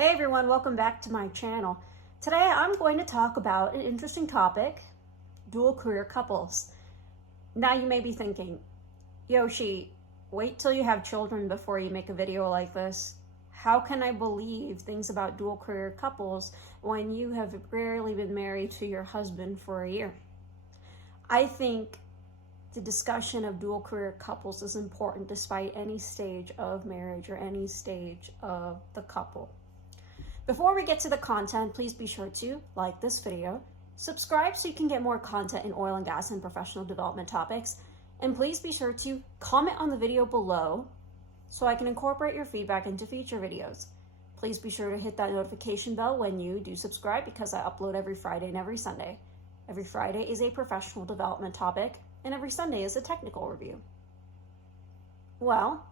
Hey everyone, welcome back to my channel. Today I'm going to talk about an interesting topic, dual career couples. Now you may be thinking, Yoshi, wait till you have children before you make a video like this. How can I believe things about dual career couples when you have rarely been married to your husband for a year? I think the discussion of dual career couples is important despite any stage of marriage or any stage of the couple. Before we get to the content, please be sure to like this video, subscribe so you can get more content in oil and gas and professional development topics, and please be sure to comment on the video below so I can incorporate your feedback into future videos. Please be sure to hit that notification bell when you do subscribe because I upload every Friday and every Sunday. Every Friday is a professional development topic, and every Sunday is a technical review. Well,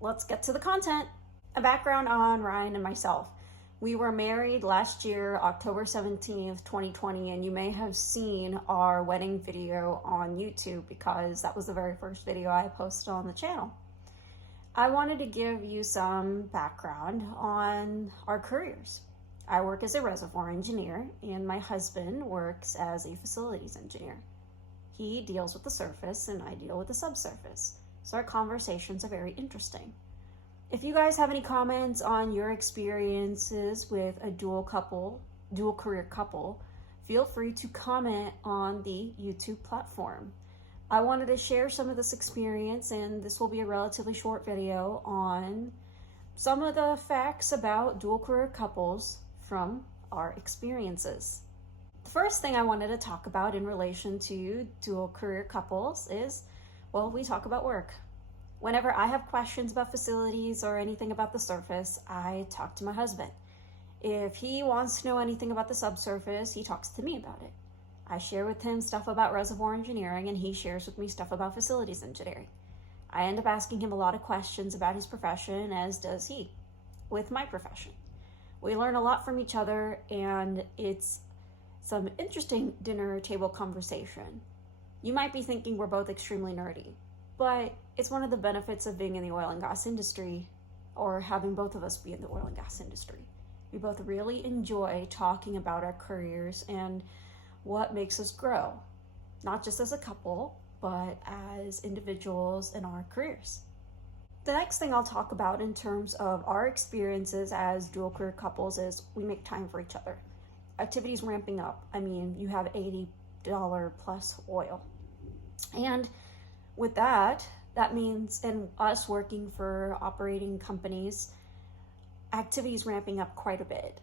let's get to the content. A background on Ryan and myself. We were married last year, October 17th, 2020, and you may have seen our wedding video on YouTube because that was the very first video I posted on the channel. I wanted to give you some background on our careers. I work as a reservoir engineer, and my husband works as a facilities engineer. He deals with the surface, and I deal with the subsurface. So our conversations are very interesting. If you guys have any comments on your experiences with a dual career couple, feel free to comment on the YouTube platform. I wanted to share some of this experience, and this will be a relatively short video on some of the facts about dual career couples from our experiences. The first thing I wanted to talk about in relation to dual career couples is, well, we talk about work. Whenever I have questions about facilities or anything about the surface, I talk to my husband. If he wants to know anything about the subsurface, he talks to me about it. I share with him stuff about reservoir engineering, and he shares with me stuff about facilities engineering. I end up asking him a lot of questions about his profession, as does he with my profession. We learn a lot from each other, and it's some interesting dinner table conversation. You might be thinking we're both extremely nerdy, but it's one of the benefits of being in the oil and gas industry, or having both of us be in the oil and gas industry. We both really enjoy talking about our careers and what makes us grow, not just as a couple, but as individuals in our careers. The next thing I'll talk about in terms of our experiences as dual career couples is we make time for each other. Activities ramping up. I mean, you have $80 plus oil. And with that means, and us working for operating companies, activities ramping up quite a bit.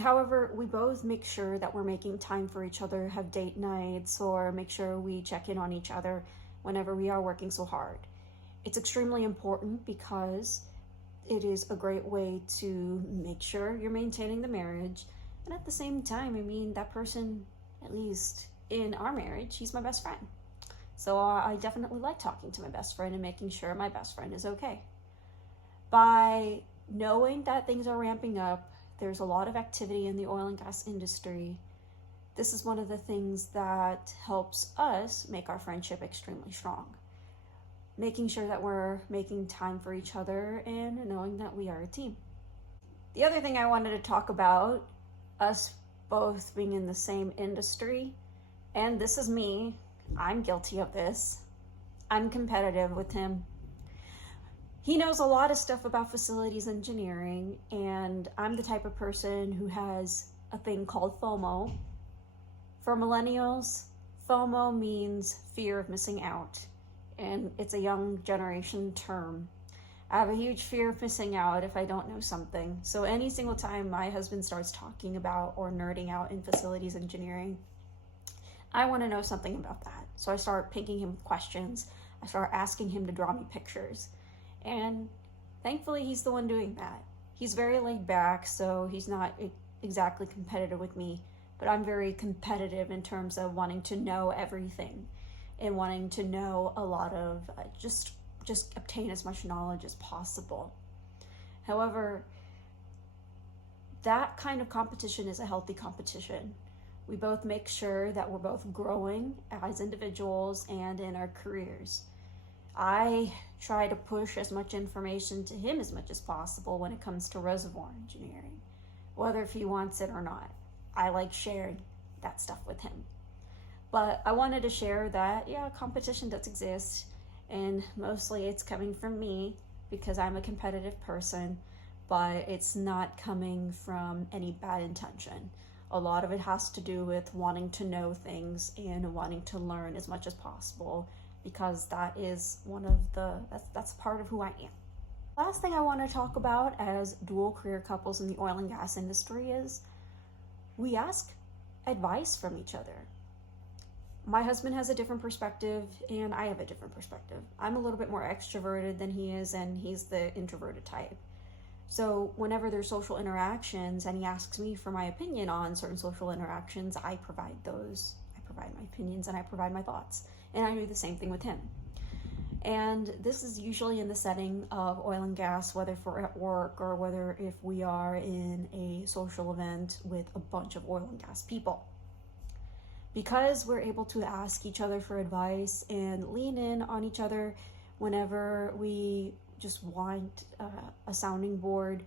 However, we both make sure that we're making time for each other, have date nights, or make sure we check in on each other whenever we are working so hard. It's extremely important because it is a great way to make sure you're maintaining the marriage. And at the same time, I mean, that person, at least in our marriage, he's my best friend. So I definitely like talking to my best friend and making sure my best friend is okay. By knowing that things are ramping up, there's a lot of activity in the oil and gas industry. This is one of the things that helps us make our friendship extremely strong. Making sure that we're making time for each other and knowing that we are a team. The other thing I wanted to talk about, us both being in the same industry, and this is me, I'm guilty of this. I'm competitive with him. He knows a lot of stuff about facilities engineering, and I'm the type of person who has a thing called FOMO. For millennials, FOMO means fear of missing out, and it's a young generation term. I have a huge fear of missing out if I don't know something. So any single time my husband starts talking about or nerding out in facilities engineering, I want to know something about that. So I start picking him with questions. I start asking him to draw me pictures. And thankfully, he's the one doing that. He's very laid back, so he's not exactly competitive with me, but I'm very competitive in terms of wanting to know everything and wanting to know a lot of, just obtain as much knowledge as possible. However, that kind of competition is a healthy competition. We both make sure that we're both growing as individuals and in our careers. I try to push as much information to him as much as possible when it comes to reservoir engineering, whether if he wants it or not. I like sharing that stuff with him. But I wanted to share that, yeah, competition does exist, and mostly it's coming from me because I'm a competitive person, but it's not coming from any bad intention. A lot of it has to do with wanting to know things and wanting to learn as much as possible, because that is that's part of who I am. Last thing I want to talk about as dual career couples in the oil and gas industry is we ask advice from each other. My husband has a different perspective and I have a different perspective. I'm a little bit more extroverted than he is, and he's the introverted type. So whenever there's social interactions and he asks me for my opinion on certain social interactions, I provide those. I provide my opinions and I provide my thoughts. And I do the same thing with him. And this is usually in the setting of oil and gas, whether if we're at work or whether if we are in a social event with a bunch of oil and gas people. Because we're able to ask each other for advice and lean in on each other whenever we just want a sounding board,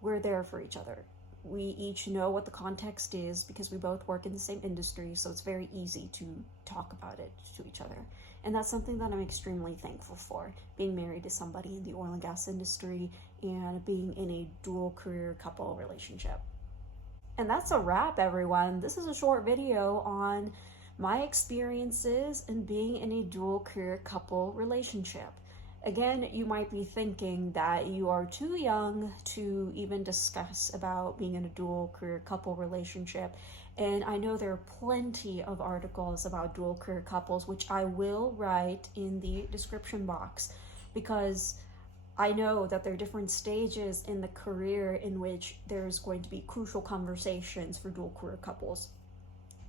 we're there for each other. We each know what the context is because we both work in the same industry, so it's very easy to talk about it to each other. And that's something that I'm extremely thankful for, being married to somebody in the oil and gas industry and being in a dual career couple relationship. And that's a wrap, everyone. This is a short video on my experiences in being in a dual career couple relationship. Again, you might be thinking that you are too young to even discuss about being in a dual career couple relationship. And I know there are plenty of articles about dual career couples, which I will write in the description box, because I know that there are different stages in the career in which there's going to be crucial conversations for dual career couples.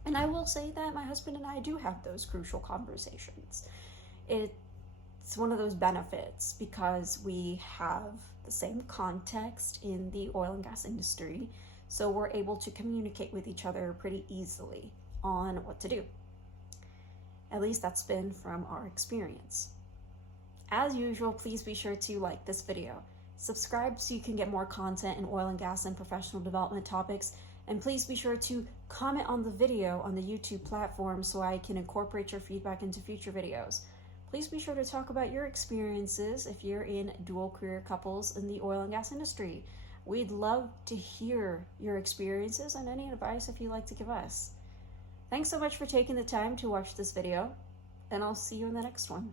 And I will say that my husband and I do have those crucial conversations. It's one of those benefits because we have the same context in the oil and gas industry, so we're able to communicate with each other pretty easily on what to do. At least that's been from our experience. As usual, please be sure to like this video, subscribe so you can get more content in oil and gas and professional development topics, and please be sure to comment on the video on the YouTube platform so I can incorporate your feedback into future videos. Please be sure to talk about your experiences if you're in dual career couples in the oil and gas industry. We'd love to hear your experiences and any advice if you'd like to give us. Thanks so much for taking the time to watch this video, and I'll see you in the next one.